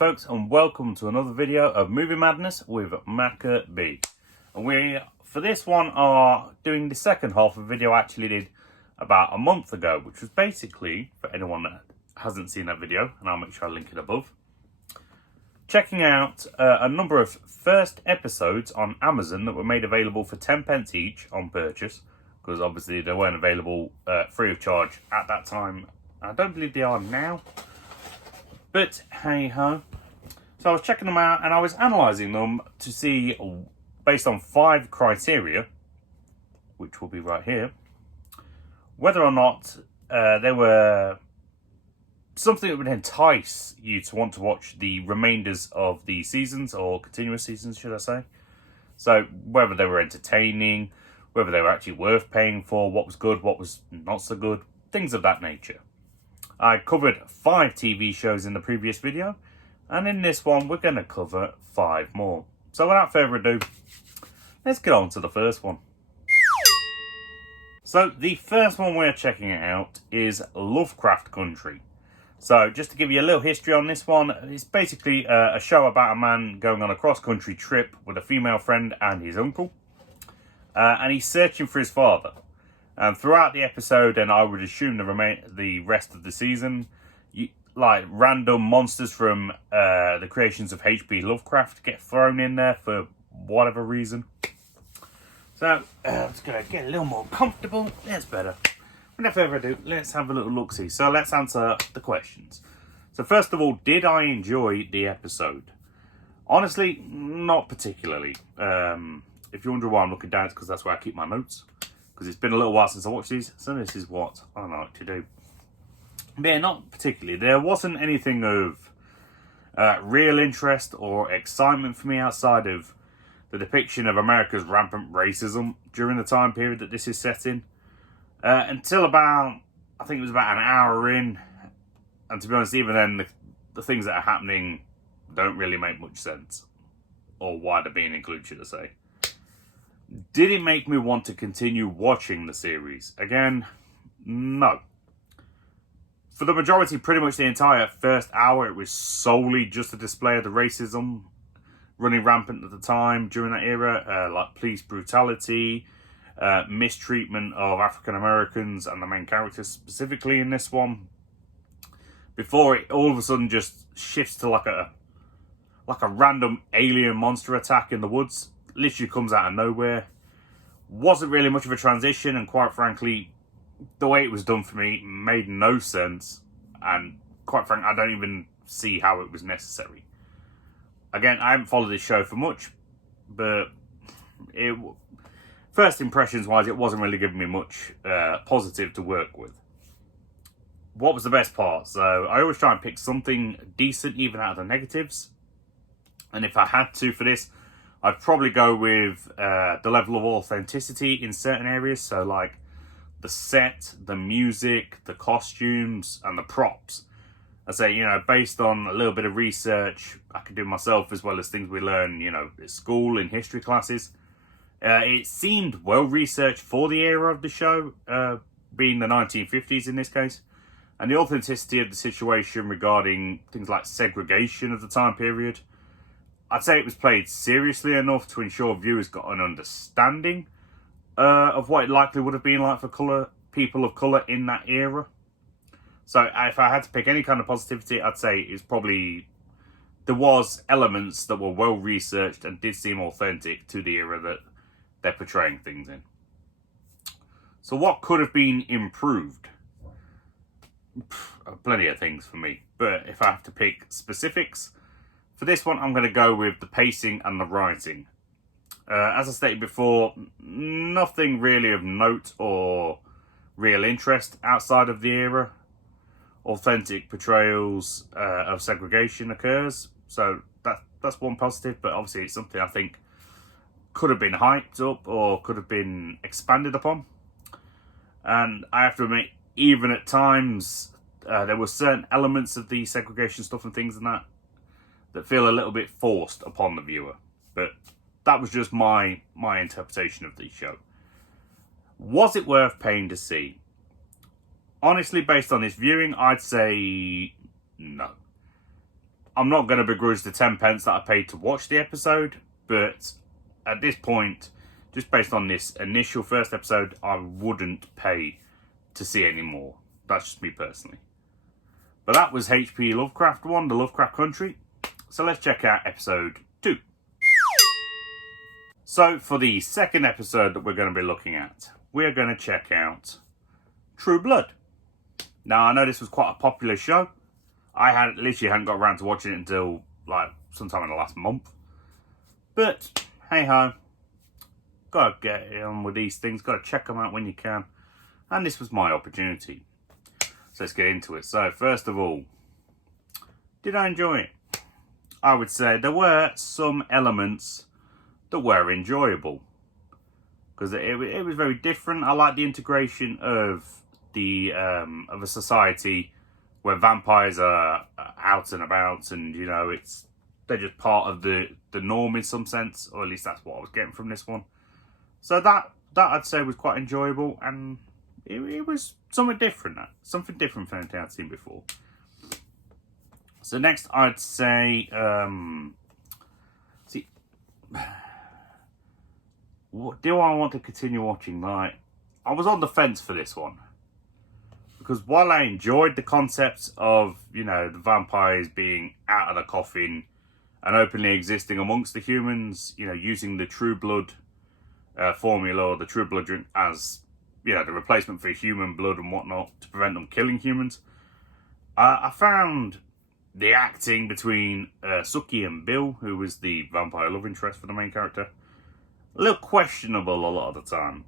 folks, and welcome to another video of Movie Madness with Maka B. And we, for this one, are doing the second half of a video I actually did about a month ago, which was basically, for anyone that hasn't seen that video, and I'll make sure I link it above, checking out a number of first episodes on Amazon that were made available for 10 pence each on purchase, because obviously they weren't available free of charge at that time. I don't believe they are now. But hey ho. So I was checking them out and I was analysing them to see, based on 5 criteria, which will be right here, whether or not they were something that would entice you to want to watch the remainders of the seasons, or continuous seasons, should I say. So whether they were entertaining, whether they were actually worth paying for, what was good, what was not so good, things of that nature. I covered 5 TV shows in the previous video, and in this one we're going to cover 5 more. So without further ado, let's get on to the first one. So the first one we're checking out is Lovecraft Country. So just to give you a little history on this one, it's basically a show about a man going on a cross-country trip with a female friend and his uncle. And he's searching for his father. And throughout the episode, and I would assume the rest of the season, like random monsters from the creations of H.P. Lovecraft get thrown in there for whatever reason. So, it's going to get a little more comfortable. That's better. Without further ado, let's have a little look-see. So let's answer the questions. So first of all, did I enjoy the episode? Honestly, not particularly. If you wonder why I'm looking down, it's because that's where I keep my notes. Because it's been a little while since I watched these, so this is what I like to do. But yeah, not particularly. There wasn't anything of real interest or excitement for me outside of the depiction of America's rampant racism during the time period that this is set in. Until about, I think it was about an hour in. And to be honest, even then, the things that are happening don't really make much sense. Or why they're being included, should I say. Did it make me want to continue watching the series? Again, no. For the majority, pretty much the entire first hour, it was solely just a display of the racism running rampant at the time during that era, like police brutality, mistreatment of African Americans and the main characters specifically in this one. Before it all of a sudden just shifts to like a random alien monster attack in the woods. Literally comes out of nowhere. Wasn't really much of a transition, and quite frankly, the way it was done for me made no sense, and quite frankly, I don't even see how it was necessary. Again, I haven't followed this show for much, but first impressions wise, it wasn't really giving me much positive to work with. What was the best part? So I always try and pick something decent even out of the negatives, and if I had to for this, I'd probably go with the level of authenticity in certain areas. So like the set, the music, the costumes, and the props. I say, based on a little bit of research I could do myself, as well as things we learn, at school, in history classes. It seemed well researched for the era of the show, being the 1950s in this case. And the authenticity of the situation regarding things like segregation of the time period. I'd say it was played seriously enough to ensure viewers got an understanding of what it likely would have been like for people of colour in that era. So if I had to pick any kind of positivity, I'd say it's probably there was elements that were well researched and did seem authentic to the era that they're portraying things in. So what could have been improved? Plenty of things for me. But if I have to pick specifics, for this one, I'm going to go with the pacing and the writing. As I stated before, nothing really of note or real interest outside of the era. Authentic portrayals of segregation occurs, so that's one positive, but obviously it's something I think could have been hyped up or could have been expanded upon. And I have to admit, even at times, there were certain elements of the segregation stuff and things and that feel a little bit forced upon the viewer. But that was just my interpretation of the show. Was it worth paying to see? Honestly, based on this viewing, I'd say no. I'm not going to begrudge the 10 pence that I paid to watch the episode, but at this point, just based on this initial first episode, I wouldn't pay to see any more. That's just me personally. But that was H.P. Lovecraft 1, The Lovecraft Country. So let's check out episode 2. So for the second episode that we're going to be looking at, we're going to check out True Blood. Now, I know this was quite a popular show. I hadn't got around to watching it until like sometime in the last month. But hey ho, gotta get on with these things. Gotta check them out when you can. And this was my opportunity. So let's get into it. So first of all, did I enjoy it? I would say there were some elements that were enjoyable because it was very different. I like the integration of a society where vampires are out and about, and you know they're just part of the norm in some sense, or at least that's what I was getting from this one. So that I'd say was quite enjoyable, and it was something different from anything I'd seen before. So next I'd say what do I want to continue watching? Like, I was on the fence for this one. Because while I enjoyed the concepts of, you know, the vampires being out of the coffin and openly existing amongst the humans, you know, using the True Blood formula or the True Blood drink as, you know, the replacement for human blood and whatnot to prevent them killing humans, I found the acting between Suki and Bill, who was the vampire love interest for the main character, a little questionable a lot of the time.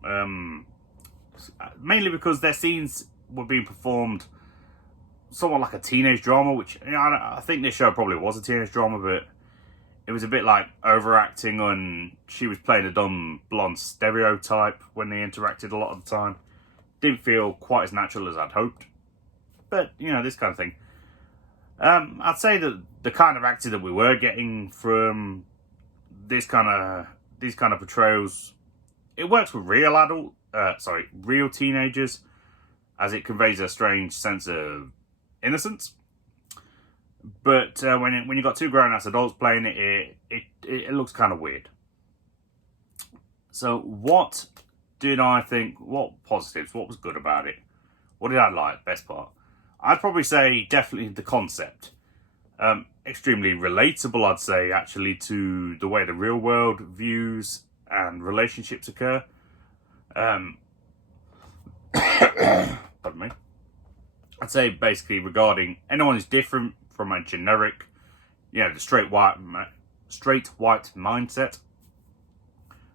Mainly because their scenes were being performed somewhat like a teenage drama, which, you know, I think this show probably was a teenage drama, but it was a bit like overacting, and she was playing a dumb blonde stereotype when they interacted a lot of the time. Didn't feel quite as natural as I'd hoped, but you know, this kind of thing. I'd say that the kind of acting that we were getting from these kind of portrayals, it works with real teenagers, as it conveys a strange sense of innocence. But when you've got two grown-ass adults playing it looks kind of weird. So what did I think? What positives? What was good about it? What did I like? Best part? I'd probably say definitely the concept. Extremely relatable, I'd say, actually, to the way the real world views and relationships occur. Pardon me. I'd say basically regarding anyone who's different from a generic, you know, the straight white mindset.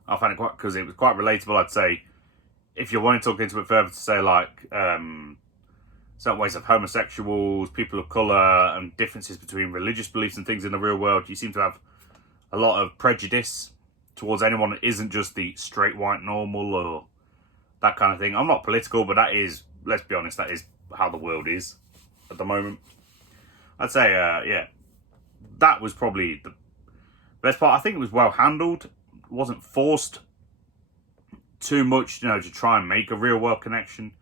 I found it because it was quite relatable. I'd say if you want to talk into it further, to say like certain ways of homosexuals, people of colour, and differences between religious beliefs and things in the real world, you seem to have a lot of prejudice towards anyone that isn't just the straight white normal or that kind of thing. I'm not political, but that is, let's be honest, that is how the world is at the moment. I'd say, yeah, that was probably the best part. I think it was well handled. It wasn't forced too much, you know, to try and make a real world connection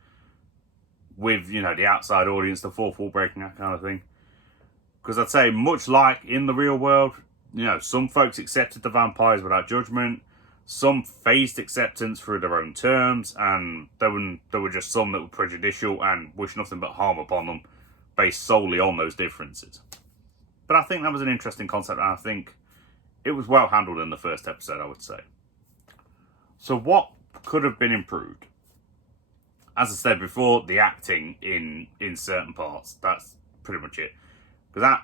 with, you know, the outside audience, the fourth wall breaking, that kind of thing. Because I'd say, much like in the real world, you know, some folks accepted the vampires without judgment. Some faced acceptance through their own terms, and there were just some that were prejudicial and wished nothing but harm upon them, based solely on those differences. But I think that was an interesting concept, and I think it was well handled in the first episode, I would say. So what could have been improved? As I said before, the acting in certain parts. That's pretty much it. Because that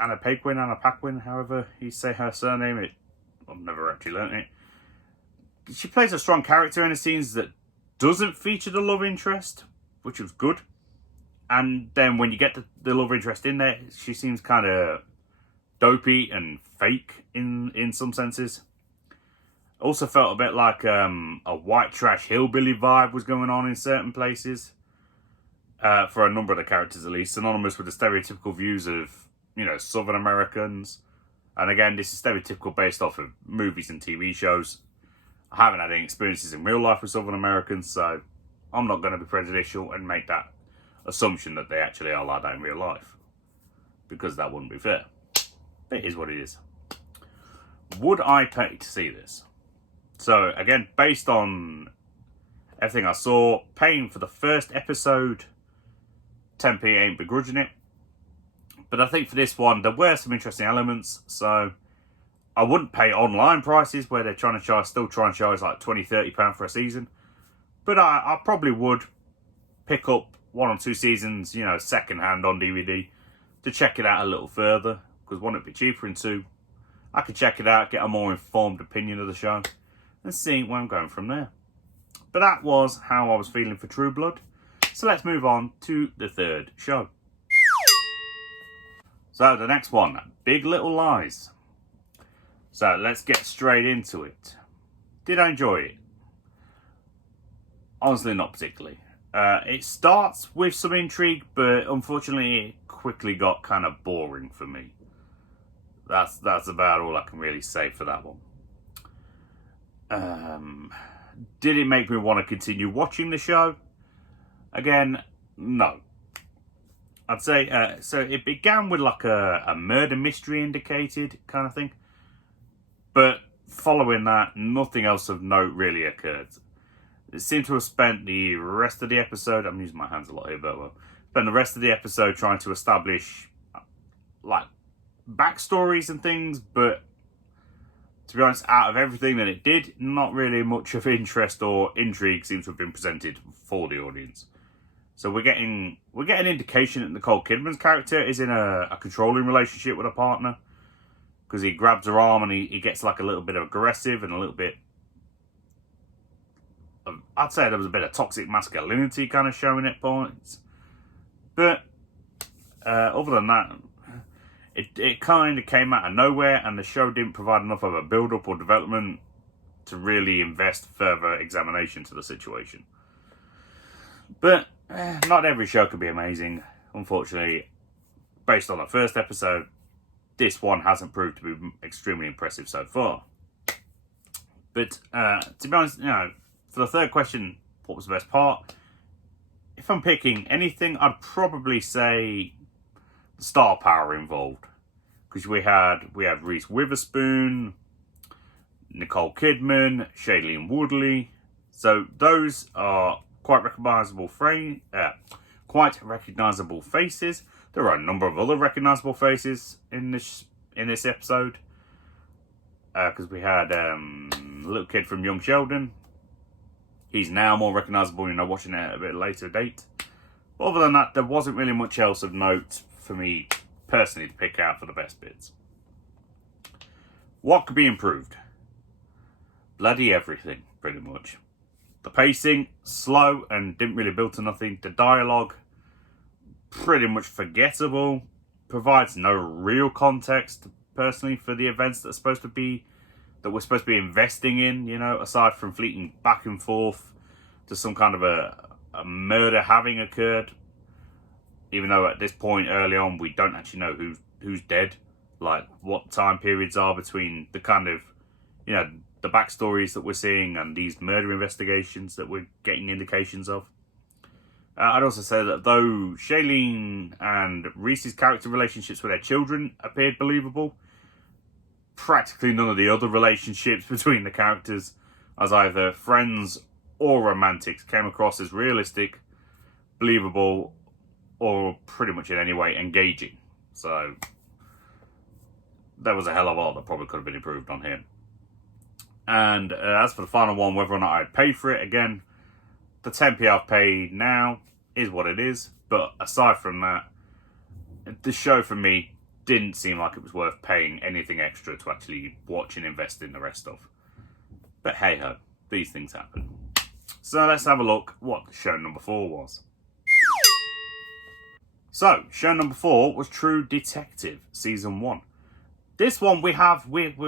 Anna Paquin, however you say her surname, I've never actually learnt it. She plays a strong character in the scenes that doesn't feature the love interest, which was good. And then when you get the love interest in there, she seems kind of dopey and fake in some senses. Also felt a bit like a white trash hillbilly vibe was going on in certain places. For a number of the characters at least. Synonymous with the stereotypical views of, you know, Southern Americans. And again, this is stereotypical based off of movies and TV shows. I haven't had any experiences in real life with Southern Americans, so I'm not going to be prejudicial and make that assumption that they actually are like that in real life. because that wouldn't be fair. But it is what it is. Would I pay to see this? So, again, based on everything I saw, paying for the first episode, 10p ain't begrudging it. But I think for this one, there were some interesting elements, so I wouldn't pay online prices where they're still trying to charge like £20-30 for a season. But I probably would pick up 1 or 2 seasons, second hand on DVD to check it out a little further. Because 1, it'd be cheaper, and 2, I could check it out, get a more informed opinion of the show, and see where I'm going from there. But that was how I was feeling for True Blood. So let's move on to the third show. So the next one, Big Little Lies. So let's get straight into it. Did I enjoy it? Honestly, not particularly. It starts with some intrigue, but unfortunately it quickly got kind of boring for me. That's about all I can really say for that one. Did it make me want to continue watching the show? Again, no. I'd say, so it began with like a murder mystery indicated kind of thing. But following that, nothing else of note really occurred. It seemed to have spent the rest of the episode, I'm using my hands a lot here, but spent the rest of the episode trying to establish like backstories and things, but to be honest, out of everything that it did, not really much of interest or intrigue seems to have been presented for the audience. So we're getting an indication that Nicole Kidman's character is in a controlling relationship with a partner, because he grabs her arm and he gets like a little bit aggressive and a little bit of, I'd say there was a bit of toxic masculinity kind of showing at points. But other than that, it kind of came out of nowhere, and the show didn't provide enough of a build-up or development to really invest further examination to the situation. But not every show can be amazing. Unfortunately, based on the first episode, this one hasn't proved to be extremely impressive so far. But to be honest, for the third question, what was the best part? If I'm picking anything, I'd probably say the star power involved, because we had Reese Witherspoon, Nicole Kidman, Shailene Woodley. So those are quite recognizable faces. There are a number of other recognizable faces in this episode, because we had a little kid from Young Sheldon. He's now more recognizable, watching it at a bit later date. But other than that, there wasn't really much else of note for me personally to pick out for the best bits. What could be improved? Bloody everything, pretty much. The pacing, slow and didn't really build to nothing. The dialogue, pretty much forgettable. Provides no real context, personally, for the events that we're supposed to be investing in, aside from fleeting back and forth to some kind of a murder having occurred. Even though at this point early on we don't actually know who's dead, like what time periods are between the kind of, the backstories that we're seeing and these murder investigations that we're getting indications of. I'd also say that though Shailene and Reese's character relationships with their children appeared believable, practically none of the other relationships between the characters, as either friends or romantics, came across as realistic, believable, or pretty much in any way engaging. So there was a hell of a lot that probably could have been improved on here. And as for the final one, whether or not I'd pay for it, again, the 10p I've paid now is what it is. But aside from that, the show for me didn't seem like it was worth paying anything extra to actually watch and invest in the rest of. But hey ho, these things happen. So let's have a look what show number 4 was. So, show number 4 was True Detective, Season 1. This one we've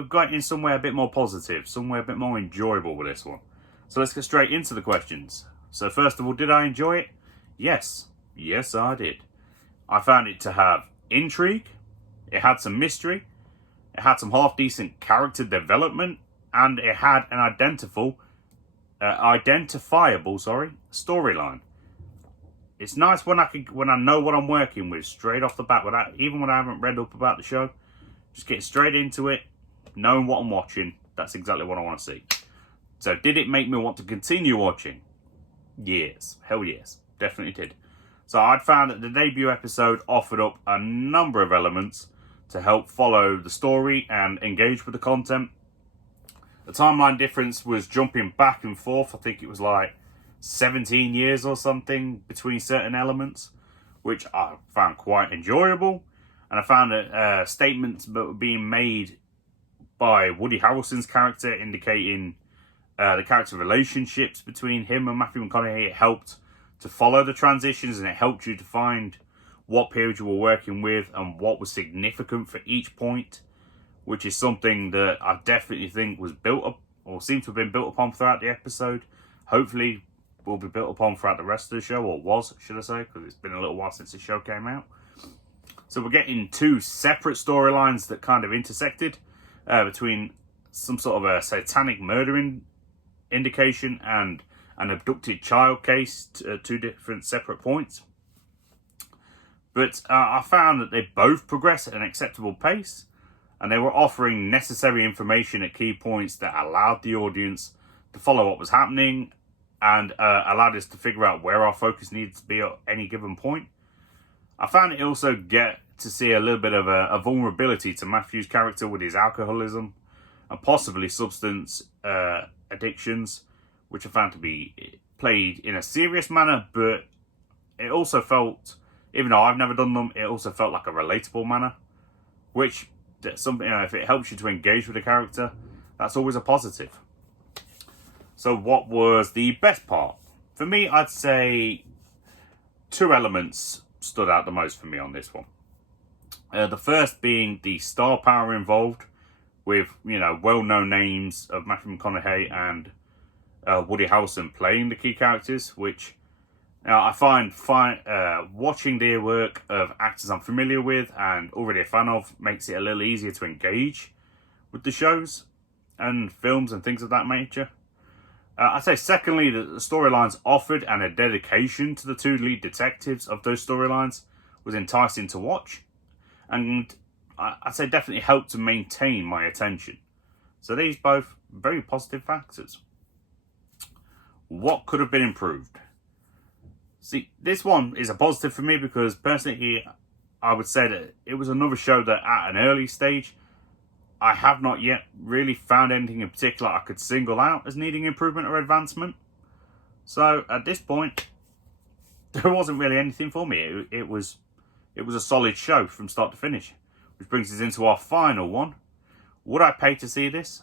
got in somewhere a bit more positive, somewhere a bit more enjoyable with this one. So let's get straight into the questions. So first of all, did I enjoy it? Yes. Yes, I did. I found it to have intrigue, it had some mystery, it had some half-decent character development, and it had an identifiable storyline. it's nice when I know what I'm working with straight off the bat, even when I haven't read up about the show, just get straight into it, knowing what I'm watching. That's exactly what I want to see. So did it make me want to continue watching? Yes, hell yes, definitely did. So I'd found that the debut episode offered up a number of elements to help follow the story and engage with the content. The timeline difference was jumping back and forth. I think it was like 17 years or something between certain elements, which I found quite enjoyable. And I found that statements that were being made by Woody Harrelson's character indicating the character relationships between him and Matthew McConaughey. It helped to follow the transitions, and it helped you to find what period you were working with and what was significant for each point, which is something that I definitely think was built up, or seemed to have been built upon throughout the episode. Hopefully will be built upon throughout the rest of the show, or was, should I say, because it's been a little while since the show came out. So we're getting two separate storylines that kind of intersected between some sort of a satanic murdering indication and an abducted child case at two different separate points. But I found that they both progressed at an acceptable pace, and they were offering necessary information at key points that allowed the audience to follow what was happening and allowed us to figure out where our focus needs to be at any given point. I found it also get to see a little bit of a vulnerability to Matthew's character with his alcoholism and possibly substance addictions, which I found to be played in a serious manner, but it also felt, even though I've never done them, it also felt like a relatable manner, which something, if it helps you to engage with the character, that's always a positive. So what was the best part? For me, I'd say two elements stood out the most for me on this one. The first being the star power involved with, well-known names of Matthew McConaughey and Woody Harrelson playing the key characters, which I find watching their work of actors I'm familiar with and already a fan of makes it a little easier to engage with the shows and films and things of that nature. I'd say secondly that the storylines offered and a dedication to the two lead detectives of those storylines was enticing to watch, and I'd say definitely helped to maintain my attention. So these both very positive factors. What could have been improved? See, this one is a positive for me because personally I would say that it was another show that at an early stage I have not yet really found anything in particular I could single out as needing improvement or advancement. So at this point, there wasn't really anything for me. It was a solid show from start to finish. Which brings us into our final one. Would I pay to see this?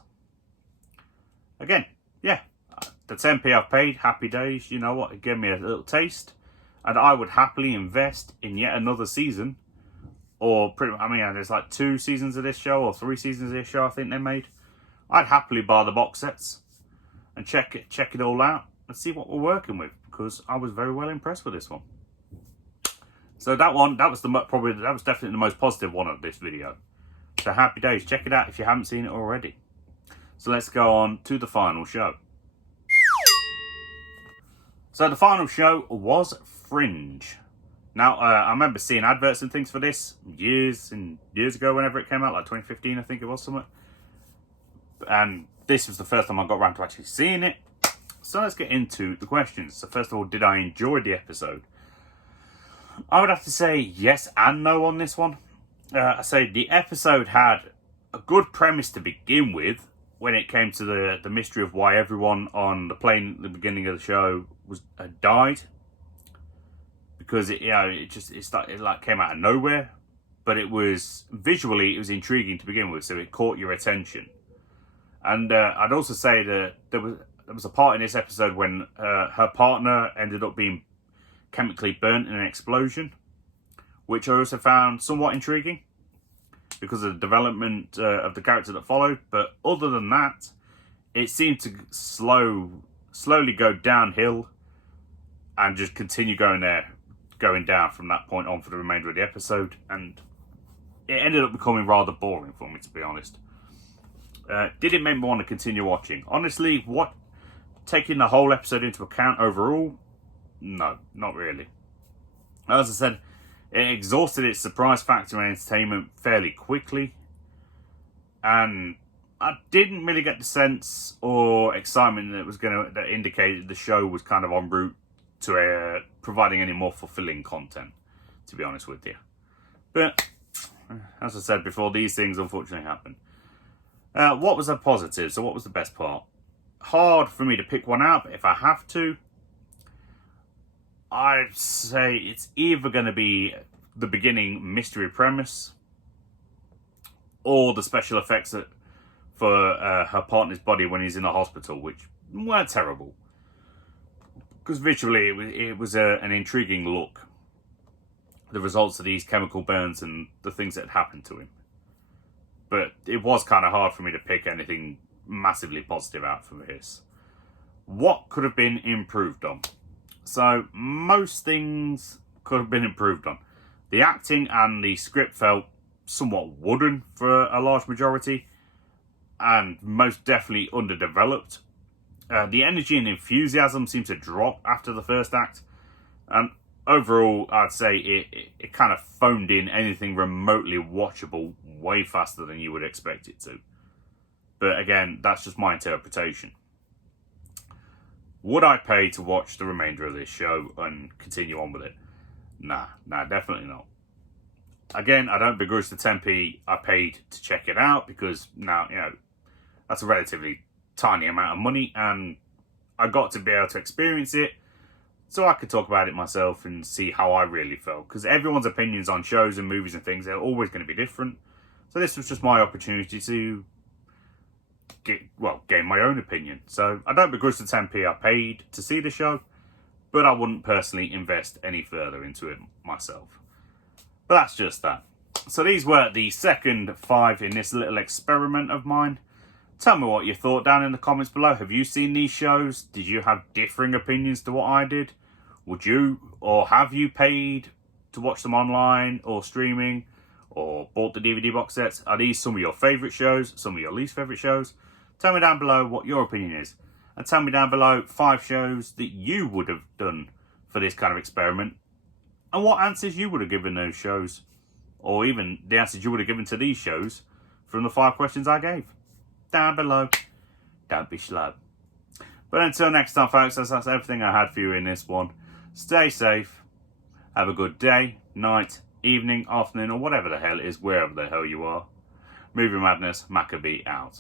Again, yeah. The 10p I've paid, happy days. You know what? It gave me a little taste. And I would happily invest in yet another season. Or there's like 2 seasons of this show, or 3 seasons of this show I think they made. I'd happily buy the box sets and check it all out and see what we're working with, because I was very well impressed with this one. So that was definitely the most positive one of this video. So happy days, check it out if you haven't seen it already. So let's go on to the final show. So the final show was Fringe. Now, I remember seeing adverts and things for this years and years ago, whenever it came out, like 2015, I think it was, something. And this was the first time I got around to actually seeing it. So let's get into the questions. So first of all, did I enjoy the episode? I would have to say yes and no on this one. I say the episode had a good premise to begin with when it came to the mystery of why everyone on the plane at the beginning of the show had died. Because it came out of nowhere, but it was intriguing to begin with, so it caught your attention. And I'd also say that there was a part in this episode when her partner ended up being chemically burnt in an explosion, which I also found somewhat intriguing because of the development of the character that followed. But other than that, it seemed to slowly go downhill and just continue going down from that point on for the remainder of the episode, and it ended up becoming rather boring for me, to be honest. Did it make me want to continue watching? Honestly, taking the whole episode into account overall, no, not really. As I said, it exhausted its surprise factor and entertainment fairly quickly, and I didn't really get the sense or excitement that indicated the show was kind of en route to providing any more fulfilling content, to be honest with you. But as I said before, these things unfortunately happen. What was a positive? So what was the best part? Hard for me to pick one out, but if I have to, I'd say it's either going to be the beginning mystery premise or the special effects for her partner's body when he's in the hospital, which weren't terrible. Because visually it was an intriguing look. The results of these chemical burns and the things that happened to him. But it was kind of hard for me to pick anything massively positive out from this. What could have been improved on? So, most things could have been improved on. The acting and the script felt somewhat wooden for a large majority, and most definitely underdeveloped. The energy and enthusiasm seemed to drop after the first act, and overall, I'd say it kind of phoned in anything remotely watchable way faster than you would expect it to. But again, that's just my interpretation. Would I pay to watch the remainder of this show and continue on with it? Nah, definitely not. Again, I don't begrudge the 10p I paid to check it out, because now, that's a relatively tiny amount of money, and I got to be able to experience it so I could talk about it myself and see how I really felt. Because everyone's opinions on shows and movies and things are always going to be different. So this was just my opportunity to gain my own opinion. So I don't begrudge the 10p I paid to see the show, but I wouldn't personally invest any further into it myself. But that's just that. So these were the second 5 in this little experiment of mine. Tell me what you thought down in the comments below. Have you seen these shows? Did you have differing opinions to what I did? Would you or have you paid to watch them online or streaming or bought the DVD box sets? Are these some of your favourite shows? Some of your least favourite shows? Tell me down below what your opinion is. And tell me down below 5 shows that you would have done for this kind of experiment. And what answers you would have given those shows. Or even the answers you would have given to these shows from the 5 questions I gave. Down below. Don't be slow. But until next time, folks, that's everything I had for you in this one. Stay safe. Have a good day, night, evening, afternoon, or whatever the hell it is, wherever the hell you are. Movie Madness, Maka out.